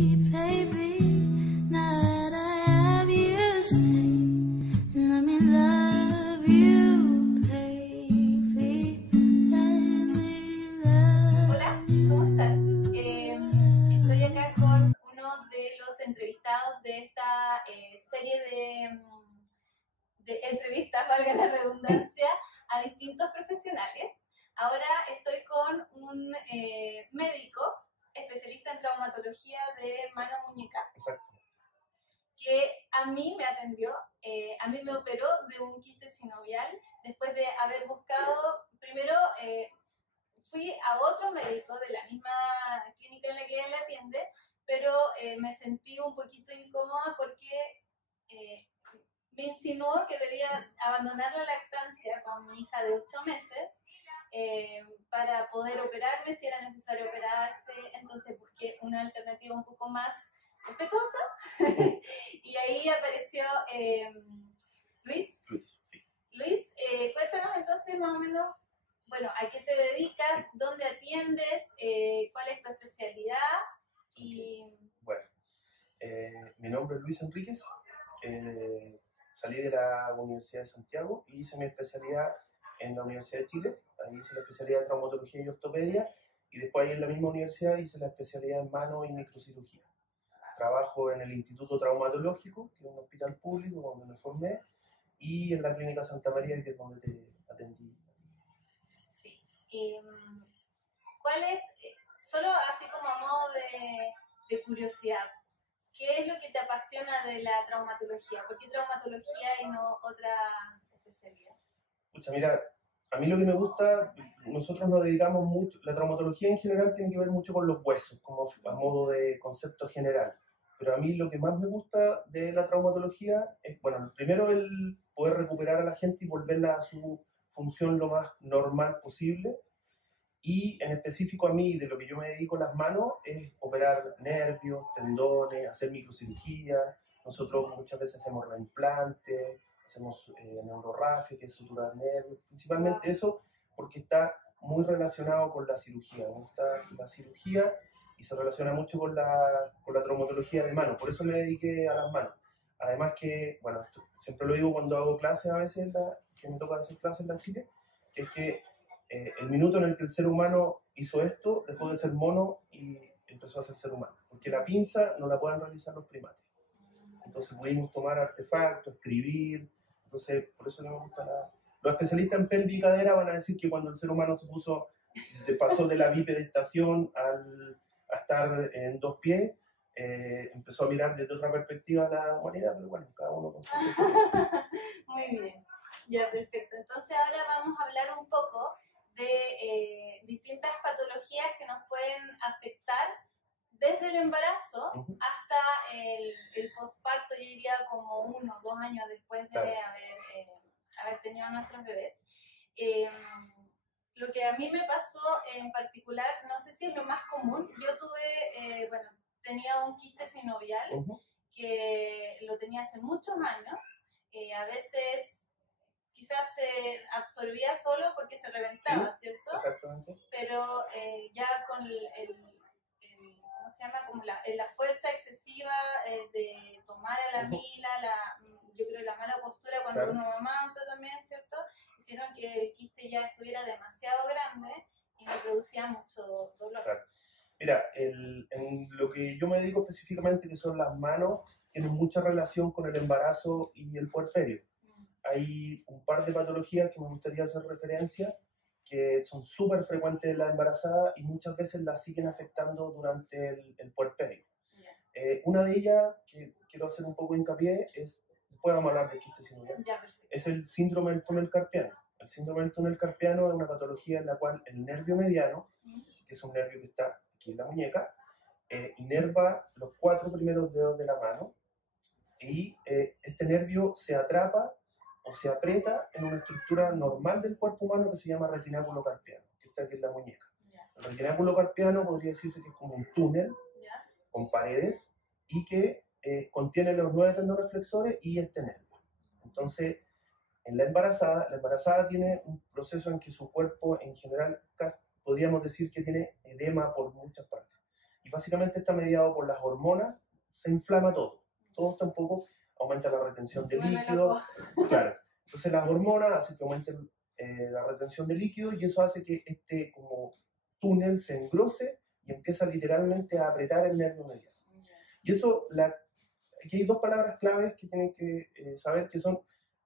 baby. Now that I have you, stay. Let me love you, baby. Let me love Hola, ¿cómo están? Estoy acá con uno de los entrevistados de esta serie de entrevistas, valga la redundancia, a distintos profesionales. Ahora estoy con un médico especialista en traumatología de mano-muñeca. Exacto. Que a mí me atendió, a mí me operó de un quiste sinovial después de haber buscado, primero fui a otro médico de la misma clínica en la que él atiende, pero me sentí un poquito incómoda porque me insinuó que debía abandonar la lactancia con mi hija de 8 meses para poder operarme si era necesario operarse, entonces busqué una alternativa un poco más respetuosa y ahí apareció Luis. Sí. Luis, cuéntanos entonces más o menos, bueno, ¿a qué te dedicas? ¿Dónde atiendes? ¿Cuál es tu especialidad? Y... Bueno, mi nombre es Luis Enríquez, salí de la Universidad de Santiago y hice mi especialidad en la Universidad de Chile. Ahí hice la especialidad de traumatología y ortopedia y después ahí en la misma universidad hice la especialidad en mano y microcirugía. Trabajo en el Instituto Traumatológico, que es un hospital público donde me formé, y en la Clínica Santa María, que es donde te atendí. Sí. ¿Cuál es, solo así como a modo de curiosidad, qué es lo que te apasiona de la traumatología? ¿Por qué traumatología y no otra especialidad? Pucha, mira, a mí lo que me gusta, nosotros nos dedicamos mucho, la traumatología en general tiene que ver mucho con los huesos, como a modo de concepto general. Pero a mí lo que más me gusta de la traumatología es, bueno, primero el poder recuperar a la gente y volverla a su función lo más normal posible. Y en específico a mí, de lo que yo me dedico las manos, es operar nervios, tendones, hacer microcirugía. Nosotros muchas veces hacemos reimplantes, hacemos neurorrafia, que es suturar nervios. Principalmente eso porque está muy relacionado con la cirugía. Me gusta la cirugía y se relaciona mucho con la traumatología de mano. Por eso me dediqué a las manos. Además que, bueno, siempre lo digo cuando hago clases a veces, que me toca hacer clases en la Chile, que es que el minuto en el que el ser humano hizo esto, dejó de ser mono y empezó a ser ser humano. Porque la pinza no la pueden realizar los primates. Entonces pudimos tomar artefactos, escribir. Entonces, por eso no me gusta la... Los especialistas en pelvis y cadera van a decir que cuando el ser humano pasó de la bipedestación a estar en dos pies, empezó a mirar desde otra perspectiva a la humanidad, pero bueno, cada uno con su... Muy bien, ya perfecto. Entonces ahora vamos a hablar un poco de distintas patologías que nos pueden afectar desde el embarazo hasta el posparto, yo diría como 1 o 2 años después de haber tenido a nuestros bebés. Lo que a mí me pasó en particular, no sé si es lo más común, yo tuve, tenía un quiste sinovial que lo tenía hace muchos años, a veces quizás se absorbía solo porque se reventaba, ¿Sí? ¿cierto? Exactamente. Pero ya con ¿cómo se llama? Como la fuerza excesiva de tomar a la pila, yo creo la mala postura cuando uno amamanta también, ¿cierto? Hicieron que el quiste ya estuviera demasiado grande y me producía mucho dolor. Claro. Mira, en lo que yo me dedico específicamente, que son las manos, tiene mucha relación con el embarazo y el puerperio. Hay un par de patologías que me gustaría hacer referencia, que son súper frecuentes en la embarazada y muchas veces las siguen afectando durante el puerperio. Una de ellas, que quiero hacer un poco hincapié, es, después vamos a hablar de quiste sinovial, es el síndrome del túnel carpiano. El síndrome del túnel carpiano es una patología en la cual el nervio mediano, que es un nervio que está aquí en la muñeca, inerva los 4 primeros dedos de la mano y este nervio se atrapa o se aprieta en una estructura normal del cuerpo humano que se llama retináculo carpiano, que está aquí en la muñeca. El retináculo carpiano podría decirse que es como un túnel con paredes y que contiene los 9 tendones flexores y este nervio. Entonces, en la embarazada tiene un proceso en que su cuerpo en general podríamos decir que tiene edema por muchas partes. Y básicamente está mediado por las hormonas, se inflama todo. Todo está un poco, aumenta la retención de Vuelve líquido. loco. Claro. Entonces las hormonas hacen que aumente la retención de líquido y eso hace que este como túnel se engrose y empieza literalmente a apretar el nervio mediano. Y eso, aquí hay dos palabras claves que tienen que saber que son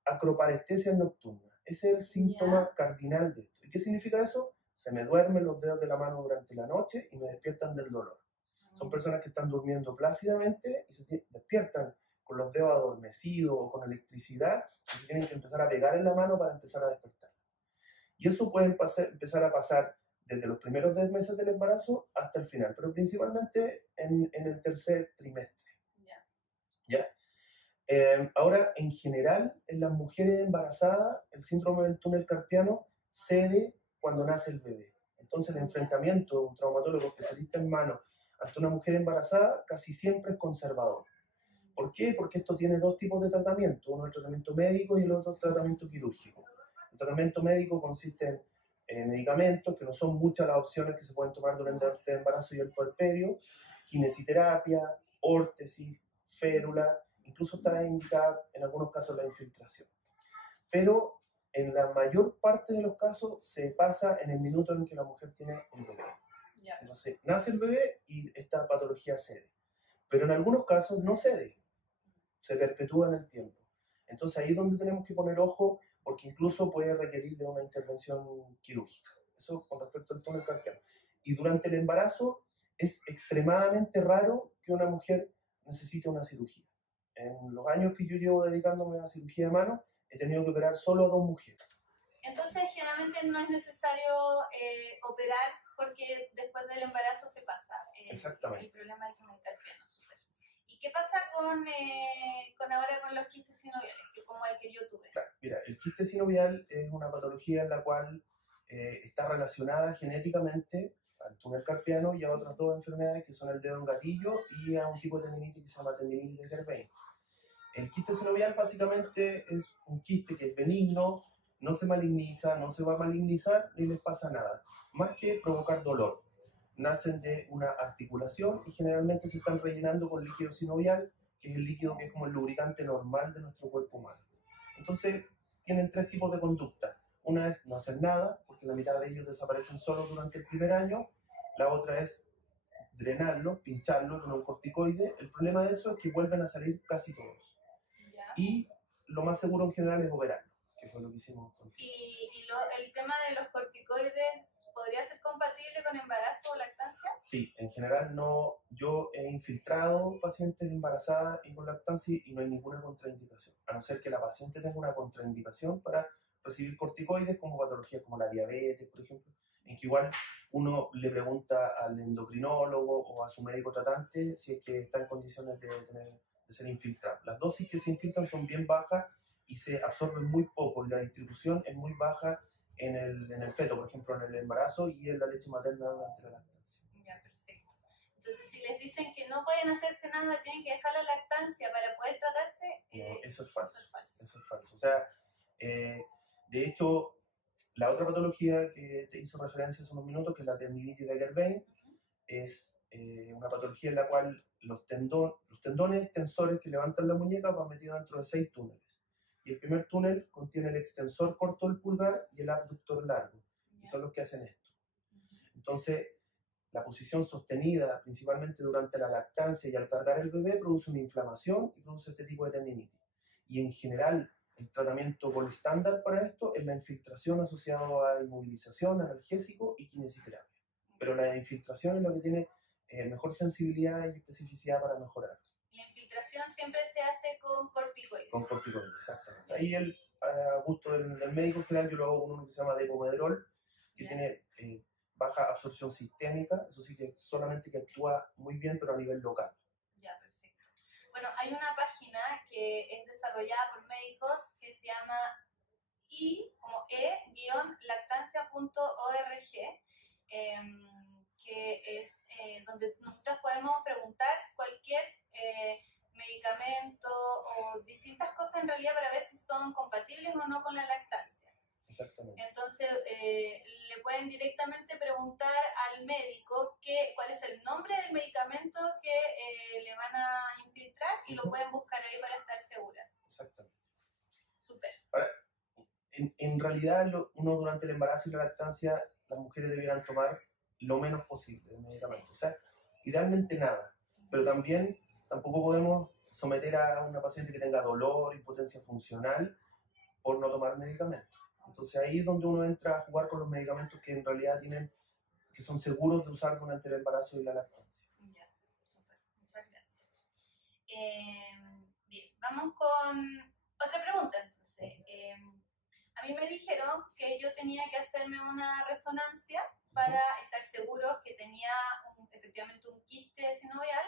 acroparestesia nocturna. Ese es el síntoma cardinal de esto. ¿Y qué significa eso? Se me duermen los dedos de la mano durante la noche y me despiertan del dolor. Son personas que están durmiendo plácidamente y se despiertan con los dedos adormecidos o con electricidad y se tienen que empezar a pegar en la mano para empezar a despertar. Y eso puede empezar a pasar desde los primeros 10 meses del embarazo hasta el final, pero principalmente en el tercer trimestre. ¿Ya? Ahora, en general, en las mujeres embarazadas, el síndrome del túnel carpiano cede cuando nace el bebé. Entonces, el enfrentamiento de un traumatólogo especialista en mano ante una mujer embarazada casi siempre es conservador. ¿Por qué? Porque esto tiene dos tipos de tratamiento. Uno es el tratamiento médico y el otro es el tratamiento quirúrgico. El tratamiento médico consiste en medicamentos, que no son muchas las opciones que se pueden tomar durante el embarazo y el puerperio, kinesiterapia, órtesis, férula, incluso está indicada en algunos casos la infiltración. Pero en la mayor parte de los casos se pasa en el minuto en que la mujer tiene el bebé. Entonces, nace el bebé y esta patología cede. Pero en algunos casos no cede, se perpetúa en el tiempo. Entonces ahí es donde tenemos que poner ojo, porque incluso puede requerir de una intervención quirúrgica. Eso con respecto al túnel carpiano. Y durante el embarazo es extremadamente raro que una mujer necesite una cirugía. En los años que yo llevo dedicándome a la cirugía de mano, he tenido que operar solo a 2 mujeres. Entonces, generalmente no es necesario operar porque después del embarazo se pasa Exactamente. el problema del túnel carpiano. Súper. ¿Y qué pasa con ahora con los quistes sinoviales, que como el que yo tuve? Claro, mira, el quiste sinovial es una patología en la cual está relacionada genéticamente al túnel carpiano y a otras 2 enfermedades que son el dedo en gatillo y a un tipo de tendinitis que se llama tendinitis de Kerbein. El quiste sinovial básicamente es un quiste que es benigno, no se maligniza, no se va a malignizar ni les pasa nada, más que provocar dolor. Nacen de una articulación y generalmente se están rellenando con líquido sinovial, que es el líquido que es como el lubricante normal de nuestro cuerpo humano. Entonces, tienen 3 tipos de conducta. Una es no hacer nada, porque la mitad de ellos desaparecen solo durante el primer año. La otra es drenarlo, pincharlo con un corticoide. El problema de eso es que vuelven a salir casi todos. Y lo más seguro en general es operarlo, que fue lo que hicimos. El tema de los corticoides, ¿podría ser compatible con embarazo o lactancia? Sí, en general no. Yo he infiltrado pacientes embarazadas y con lactancia y no hay ninguna contraindicación, a no ser que la paciente tenga una contraindicación para recibir corticoides, como patologías como la diabetes, por ejemplo, en que igual uno le pregunta al endocrinólogo o a su médico tratante si es que está en condiciones de ser infiltrado. Las dosis que se infiltran son bien bajas y se absorben muy poco, y la distribución es muy baja en el feto, por ejemplo, en el embarazo y en la leche materna durante la lactancia. Ya, perfecto. Entonces, si les dicen que no pueden hacerse nada, tienen que dejar la lactancia para poder tratarse, No, eso es falso. Eso es falso. Eso es falso. O sea, de hecho, la otra patología que te hizo referencia hace unos minutos, que es la tendinitis de Kerbein, es una patología en la cual los tendones tensores que levantan la muñeca van metidos dentro de 6 túneles. Y el primer túnel contiene el extensor corto del pulgar y el abductor largo. Y son los que hacen esto. Entonces, la posición sostenida, principalmente durante la lactancia y al cargar el bebé, produce una inflamación y produce este tipo de tendinitis. Y en general, el tratamiento gold estándar para esto es la infiltración asociada a inmovilización, analgésico y kinesiterapia. Pero la infiltración es lo que tiene mejor sensibilidad y especificidad para mejorar. La infiltración siempre se hace con corticoides. Con corticoides, exactamente. Ahí a gusto del médico general, yo lo hago con uno que se llama Depo-Medrol, que tiene baja absorción sistémica, eso sí que solamente que actúa muy bien, pero a nivel local. Ya, perfecto. Bueno, hay una página que es desarrollada por médicos que se llama e-lactancia.org, que es donde nosotros podemos preguntar cualquier medicamento o distintas cosas en realidad para ver si son compatibles o no con la lactancia. Exactamente. Entonces le pueden directamente preguntar al médico cuál es el nombre del medicamento y lo Ujú. pueden buscar ahí para estar seguras. Exactamente. Súper. Ahora, en realidad, uno durante el embarazo y la lactancia, las mujeres debieran tomar lo menos posible de medicamentos. O sea, idealmente nada. Pero también tampoco podemos someter a una paciente que tenga dolor, impotencia funcional, por no tomar medicamentos. Entonces ahí es donde uno entra a jugar con los medicamentos que en realidad que son seguros de usar durante el embarazo y la lactancia. Ya, súper. Muchas gracias. Bien, vamos con otra pregunta entonces. A mí me dijeron que yo tenía que hacerme una resonancia para estar seguros que tenía efectivamente un quiste sinovial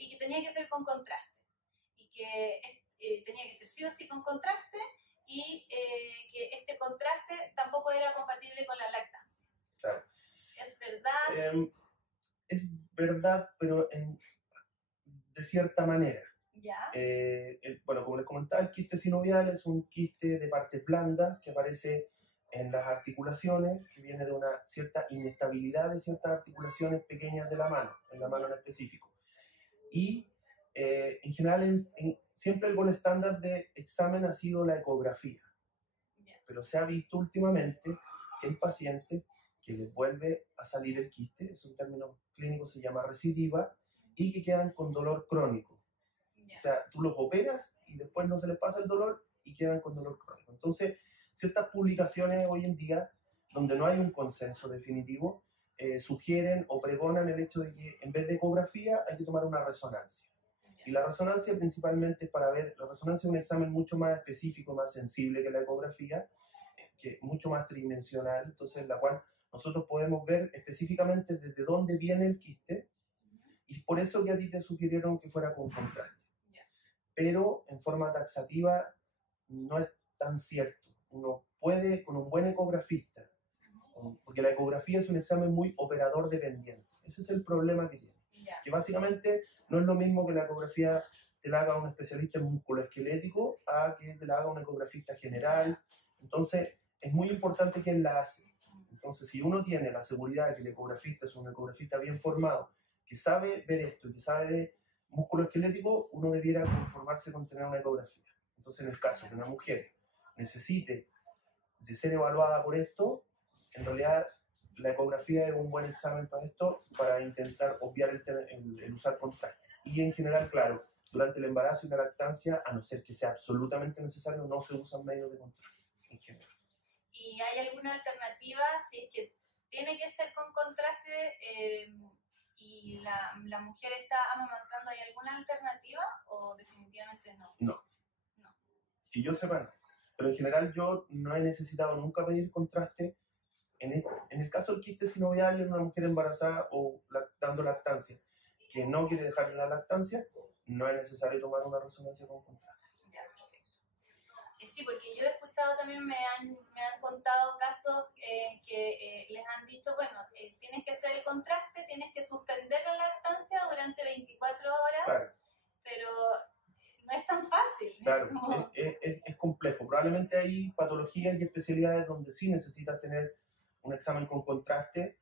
y que tenía que ser con contraste. Y que tenía que ser sí o sí con contraste y que este contraste tampoco era compatible con la lactancia. Claro. ¿Es verdad? Es verdad, pero de cierta manera. Ya. Bueno, como les comentaba, el quiste sinovial es un quiste de partes blandas que aparece en las articulaciones, que viene de una cierta inestabilidad de ciertas articulaciones pequeñas de la mano, en la mano en específico. Y en general, siempre el gol estándar de examen ha sido la ecografía. Pero se ha visto últimamente que hay pacientes que les vuelve a salir el quiste, es un término clínico, se llama recidiva, y que quedan con dolor crónico. O sea, tú los operas y después no se les pasa el dolor y quedan con dolor crónico. Entonces, ciertas publicaciones hoy en día, donde no hay un consenso definitivo, sugieren o pregonan el hecho de que en vez de ecografía hay que tomar una resonancia. Y la resonancia principalmente es para ver, la resonancia es un examen mucho más específico, más sensible que la ecografía, que es mucho más tridimensional, entonces en la cual nosotros podemos ver específicamente desde dónde viene el quiste, y es por eso que a ti te sugirieron que fuera con contraste. Pero en forma taxativa no es tan cierto. Uno puede, con un buen ecografista, porque la ecografía es un examen muy operador dependiente. Ese es el problema que tiene. Que básicamente no es lo mismo que la ecografía te la haga un especialista en músculo esquelético a que te la haga un ecografista general. Entonces, es muy importante que la hace. Entonces, si uno tiene la seguridad de que el ecografista es un ecografista bien formado, que sabe ver esto, que sabe de músculo esquelético, uno debiera conformarse con tener una ecografía. Entonces, en el caso que una mujer necesite de ser evaluada por esto, en realidad la ecografía es un buen examen para esto, para intentar obviar el usar contraste. Y en general, claro, durante el embarazo y la lactancia, a no ser que sea absolutamente necesario, no se usan medios de contraste en general. ¿Y hay alguna alternativa si es que tiene que ser con contraste y la mujer está amamantando? ¿Hay alguna alternativa o definitivamente no? No. Que yo sepa, no. Pero en general yo no he necesitado nunca pedir contraste. En el caso del quiste sinovial en una mujer embarazada o dando lactancia que no quiere dejar la lactancia, no es necesario tomar una resonancia con contraste. Ya, perfecto. Sí, porque yo he escuchado también, me han contado casos en que les han dicho, bueno, tienes que hacer el contraste, tienes que suspender la lactancia durante 24 horas, claro. Pero no es tan fácil. Claro, es complejo. Probablemente hay patologías y especialidades donde sí necesitas tener un examen con contraste,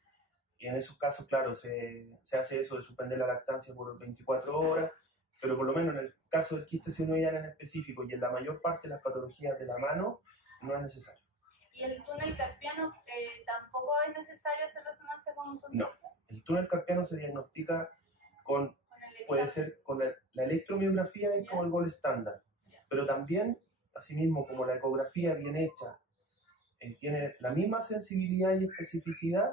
y en esos casos, claro, se hace eso de suspender la lactancia por 24 horas, pero por lo menos en el caso del quiste sinovial en específico y en la mayor parte de las patologías de la mano, no es necesario. ¿Y el túnel carpiano tampoco es necesario hacer resonancia con contraste? No, el túnel carpiano se diagnostica puede ser con la electromiografía, es como el gol estándar, pero también, asimismo, como la ecografía bien hecha tiene la misma sensibilidad y especificidad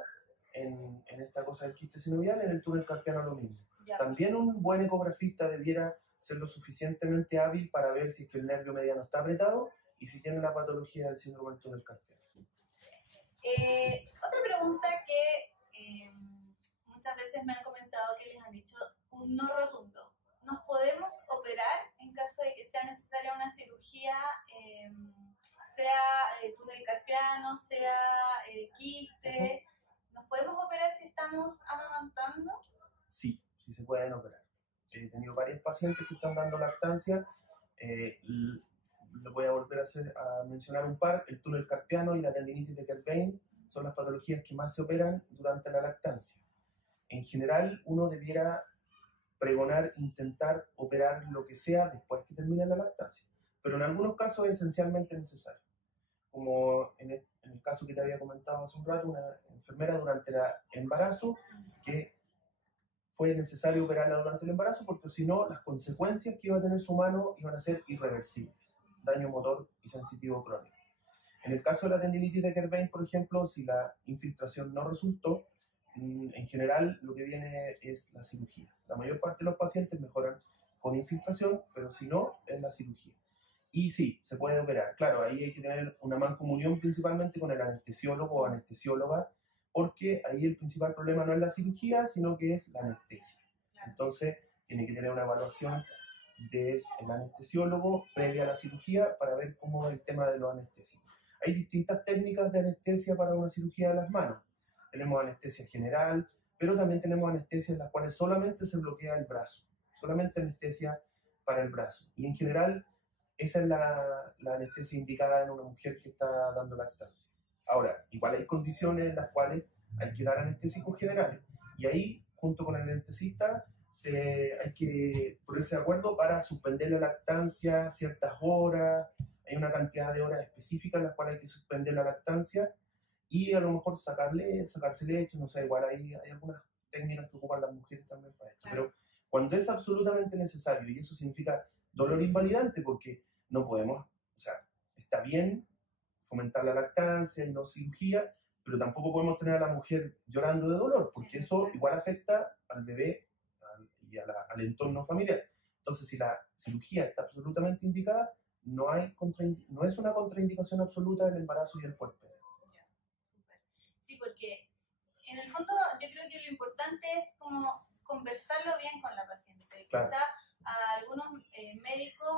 en esta cosa del quiste sinovial, en el túnel carpiano lo mismo. También un buen ecografista debiera ser lo suficientemente hábil para ver si es que el nervio mediano está apretado y si tiene la patología del síndrome del túnel carpiano. Otra pregunta que muchas veces me han comentado que les han dicho un no rotundo. ¿Nos podemos operar en caso de que sea necesaria una cirugía, sea túnel carpiano, sea quiste? ¿Nos podemos operar si estamos amamantando? Sí, sí se pueden operar. He tenido varios pacientes que están dando lactancia. Le voy a volver a mencionar un par. El túnel carpiano y la tendinitis de Kerbein son las patologías que más se operan durante la lactancia. En general, uno debiera pregonar, intentar operar lo que sea después que termine la lactancia. Pero en algunos casos es esencialmente necesario. Como en el caso que te había comentado hace un rato, una enfermera durante el embarazo, que fue necesario operarla durante el embarazo porque si no, las consecuencias que iba a tener su mano iban a ser irreversibles. Daño motor y sensitivo crónico. En el caso de la tendinitis de Kerbein, por ejemplo, si la infiltración no resultó, en general lo que viene es la cirugía. La mayor parte de los pacientes mejoran con infiltración, pero si no, es la cirugía. Y sí, se puede operar. Claro, ahí hay que tener una mancomunión principalmente con el anestesiólogo o anestesióloga, porque ahí el principal problema no es la cirugía, sino que es la anestesia. Entonces, tiene que tener una evaluación del anestesiólogo previa a la cirugía para ver cómo es el tema de los anestésicos. Hay distintas técnicas de anestesia para una cirugía de las manos. Tenemos anestesia general, pero también tenemos anestesia en las cuales solamente se bloquea el brazo, solamente anestesia para el brazo. Y en general, esa es la anestesia indicada en una mujer que está dando lactancia. Ahora, igual hay condiciones en las cuales hay que dar anestésicos generales. Y ahí, junto con el anestesista, hay que ponerse de acuerdo para suspender la lactancia ciertas horas. Hay una cantidad de horas específicas en las cuales hay que suspender la lactancia y a lo mejor sacarse leche, no sé, igual hay algunas técnicas que ocupan las mujeres también para esto. Pero cuando es absolutamente necesario, y eso significa dolor invalidante, porque no podemos, o sea, está bien fomentar la lactancia y no cirugía, pero tampoco podemos tener a la mujer llorando de dolor, porque eso igual afecta al bebé y al entorno familiar. Entonces, si la cirugía está absolutamente indicada, no es una contraindicación absoluta del embarazo y el puerperio. Sí, porque en el fondo yo creo que lo importante es como conversarlo bien con la paciente. Claro. Quizá a algunos médicos,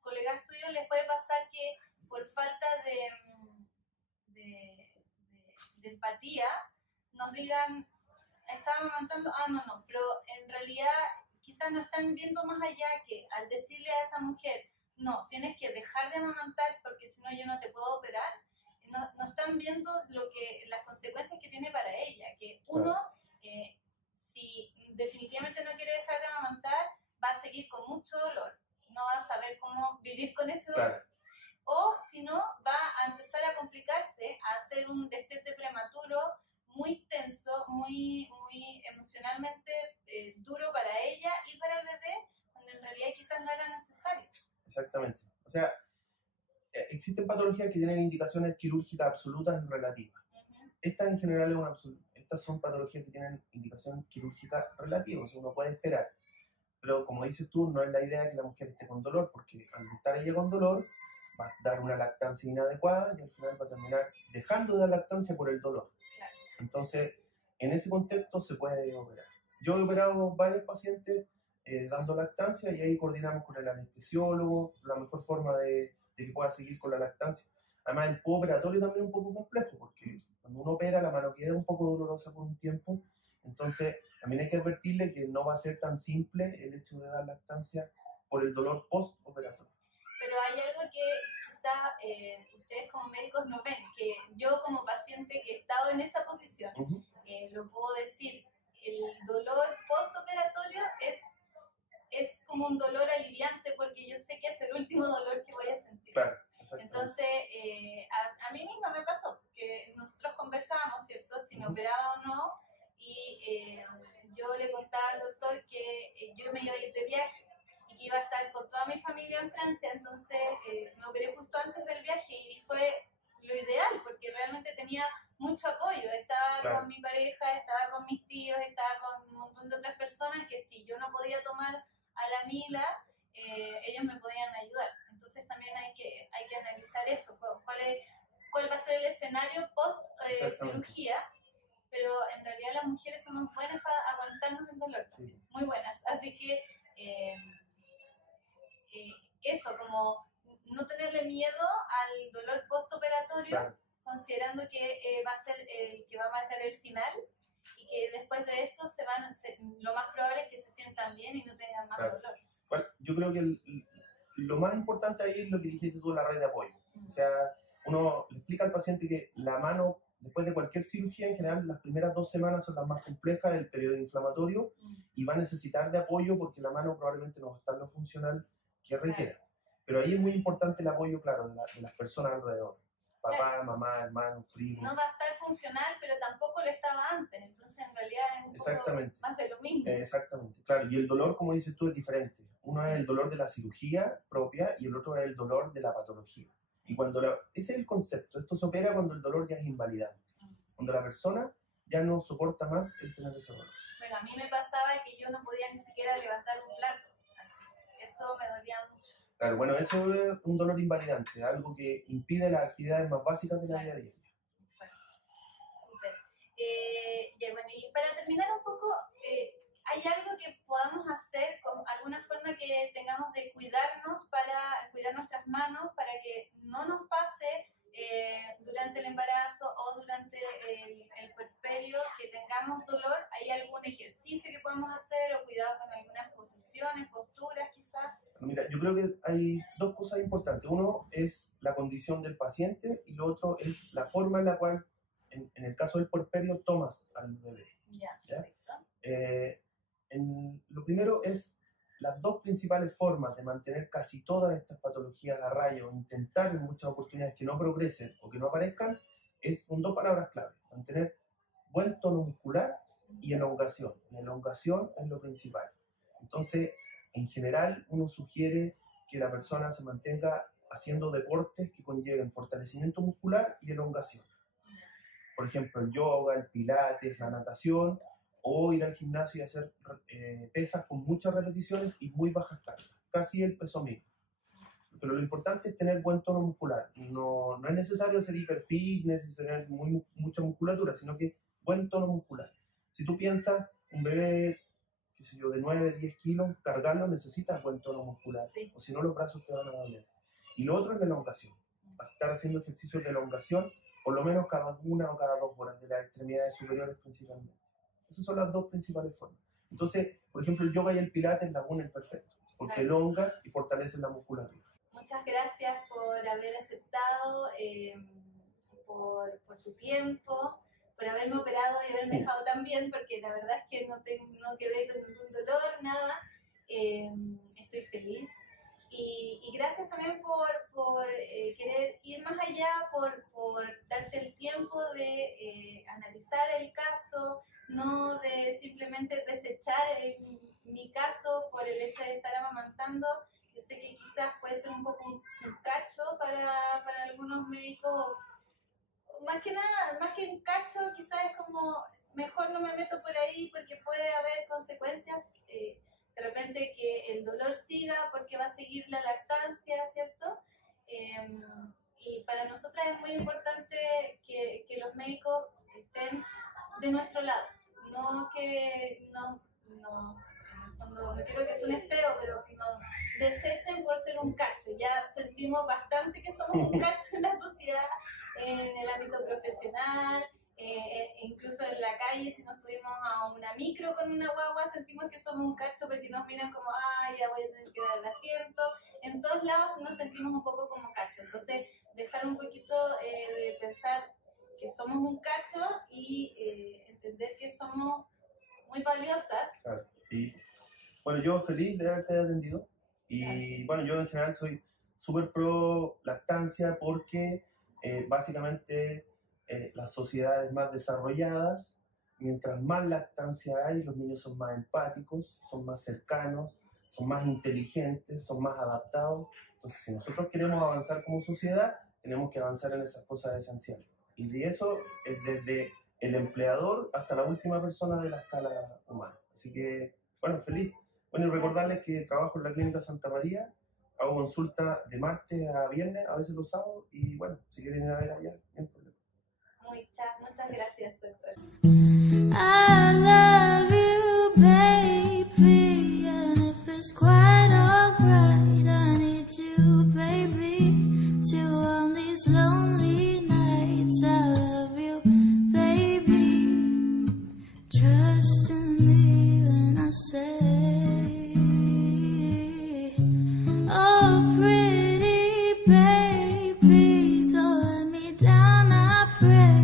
colegas tuyos, les puede pasar que por falta de empatía nos digan, estaba amamantando, no, pero en realidad quizás no están viendo más allá que al decirle a esa mujer, no, tienes que dejar de amamantar porque si no yo no te puedo operar, no están viendo las consecuencias que tiene para ella, que uno, si definitivamente no quiere dejar de amamantar, va a seguir con mucho dolor, no va a saber cómo vivir con ese dolor. Claro. O si no, va a empezar a complicarse, a hacer un destete prematuro muy tenso, muy emocionalmente duro para ella y para el bebé, cuando en realidad quizás no era necesario. Exactamente. O sea, existen patologías que tienen indicaciones quirúrgicas absolutas y relativas. Estas en general estas son patologías que tienen indicación quirúrgica relativa, o sea, uno puede esperar. Pero como dices tú, no es la idea que la mujer esté con dolor, porque al estar ella con dolor, va a dar una lactancia inadecuada y al final va a terminar dejando de dar lactancia por el dolor. Claro. Entonces, en ese contexto se puede operar. Yo he operado varios pacientes dando lactancia y ahí coordinamos con el anestesiólogo la mejor forma de que pueda seguir con la lactancia. Además, el postoperatorio también es un poco complejo, porque cuando uno opera la mano queda un poco dolorosa por un tiempo, entonces también hay que advertirle que no va a ser tan simple el hecho de dar lactancia por el dolor postoperatorio. Pero hay algo que quizás ustedes como médicos no ven, que yo como paciente que he estado en esa posición, lo puedo decir, el dolor postoperatorio es como un dolor aliviante porque yo sé que es el último dolor que voy a sentir. Claro, entonces, a mí misma me pasó, que nosotros conversábamos, ¿cierto? Si me operaba o no, y yo le contaba al doctor que yo me iba a ir de viaje y que iba a estar con toda mi familia en Francia, entonces me operé justo antes del viaje y fue lo ideal, porque realmente tenía mucho apoyo, estaba con mi pareja, estaba con mis tíos, estaba con un montón de otras personas que si yo no podía tomar a la Mila, ellos me podían ayudar. Entonces también hay que analizar eso, cuál va a ser el escenario post cirugía, pero en realidad las mujeres somos buenas para aguantarnos el dolor, muy buenas, así que eso, como no tenerle miedo al dolor postoperatorio, considerando que va a ser el que va a marcar el final y que después de eso lo más probable es que se sientan bien y no tengan más dolor. Bueno, yo creo que lo más importante ahí es lo que dijiste tú, la red de apoyo. O sea, uno le explica al paciente que la mano después de cualquier cirugía, en general, las primeras 2 semanas son las más complejas, el periodo inflamatorio, y va a necesitar de apoyo porque la mano probablemente no va a estar lo funcional que requiera. Pero ahí es muy importante el apoyo, claro, de las personas alrededor. Papá, mamá, hermanos, primos. No va a estar funcional, pero tampoco lo estaba antes, entonces en realidad es un poco más de lo mismo. Exactamente, claro, y el dolor, como dices tú, es diferente. Uno es el dolor de la cirugía propia y el otro es el dolor de la patología. Y ese es el concepto, esto se opera cuando el dolor ya es invalidante, cuando la persona ya no soporta más el tener ese dolor. Bueno, a mí me pasaba que yo no podía ni siquiera levantar un plato, así, eso me dolía mucho. Claro, bueno, eso es un dolor invalidante, algo que impide las actividades más básicas de la vida diaria. Exacto, súper. Bueno, y para terminar un poco, ¿hay algo que podamos hacer, con alguna forma que tengamos de cuidarnos para cuidar nuestras manos, para que no nos pase durante el embarazo o durante el puerperio, que tengamos dolor? ¿Hay algún ejercicio que podamos hacer o cuidado con algunas posiciones, posturas quizás? Mira, yo creo que hay 2 cosas importantes. Uno es la condición del paciente y lo otro es la forma en la cual, en el caso del puerperio, tomas al bebé. Ya, ¿Ya? perfecto. Lo primero es las 2 principales formas de mantener casi todas estas patologías a raya o intentar en muchas oportunidades que no progresen o que no aparezcan, con 2 palabras clave: mantener buen tono muscular y elongación. La elongación es lo principal. Entonces, en general, uno sugiere que la persona se mantenga haciendo deportes que conlleven fortalecimiento muscular y elongación. Por ejemplo, el yoga, el pilates, la natación, o ir al gimnasio y hacer pesas con muchas repeticiones y muy bajas cargas, casi el peso mínimo. Pero lo importante es tener buen tono muscular. No es necesario hacer hiperfitness y tener mucha musculatura, sino que buen tono muscular. Si tú piensas, un bebé, qué sé yo, de 9, 10 kilos, cargarlo necesita buen tono muscular, Sí. o si no los brazos te van a doler. Y lo otro es la elongación. Estar haciendo ejercicios de elongación, por lo menos cada 1 o cada 2 horas, de las extremidades superiores principalmente. Esas son las 2 principales formas. Entonces, por ejemplo, el yoga y el pilates la unen perfecto, porque elongas y fortaleces la musculatura. Muchas gracias por haber aceptado, por tu tiempo, por haberme operado y haberme dejado tan bien, porque la verdad es que no quedé con ningún dolor, nada. Estoy feliz. Y gracias también por querer ir más allá, por darte el tiempo de analizar el caso, no de simplemente desechar mi caso por el hecho de estar amamantando. Yo sé que quizás puede ser un poco un cacho para algunos médicos, más que nada, más que un cacho, quizás es como, mejor no me meto por ahí porque puede haber consecuencias, de repente que el dolor siga porque va a seguir la lactancia, ¿cierto? Y para nosotras es muy importante que los médicos estén de nuestro lado, no que no quiero que suene feo, pero que nos desechen por ser un cacho. Ya sentimos bastante que somos un cacho en la sociedad, en el ámbito profesional, incluso en la calle. Si nos subimos a una micro con una guagua, sentimos que somos un cacho porque nos miran como, ay, ya voy a tener que dar el asiento. En todos lados nos sentimos un poco como cacho. Entonces, dejar un poquito de pensar que somos un cacho y entender que somos muy valiosas. Claro, sí. Bueno, yo feliz de haberte atendido. Y bueno, yo en general soy súper pro lactancia porque básicamente las sociedades más desarrolladas, mientras más lactancia hay, los niños son más empáticos, son más cercanos, son más inteligentes, son más adaptados. Entonces, si nosotros queremos avanzar como sociedad, tenemos que avanzar en esas cosas esenciales. Y de eso es desde el empleador hasta la última persona de la escala humana. Así que, bueno, feliz. Bueno, y recordarles que trabajo en la Clínica Santa María, hago consulta de martes a viernes, a veces los sábados, y bueno, si quieren ir a ver allá, no hay problema. Muchas gracias, doctor. I love you, baby, and if it's quite alright, I need you, baby, till on these lonely nights. I love you, baby, trust in me when I say, oh, pretty baby, don't let me down, I pray.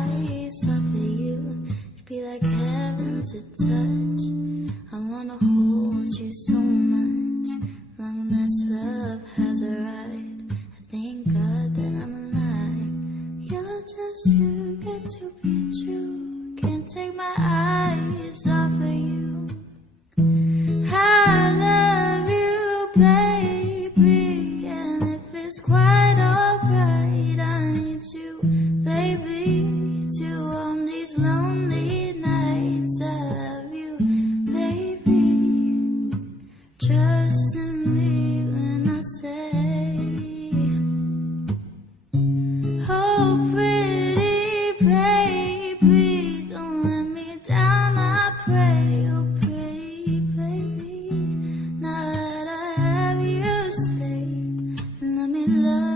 eyes off of you. You'd be like heaven to touch. I wanna hold you so much. Long this love has arrived. I thank God that I'm alive. You're just too good to be true. Can't take my eyes off of you. I love you, baby, and if it's quite alright, I need you, baby, to warm these lonely nights. I love you, baby. Trust in me when I say, oh, pretty baby, don't let me down, I pray. Oh, pretty baby, now that I have you, stay and let me love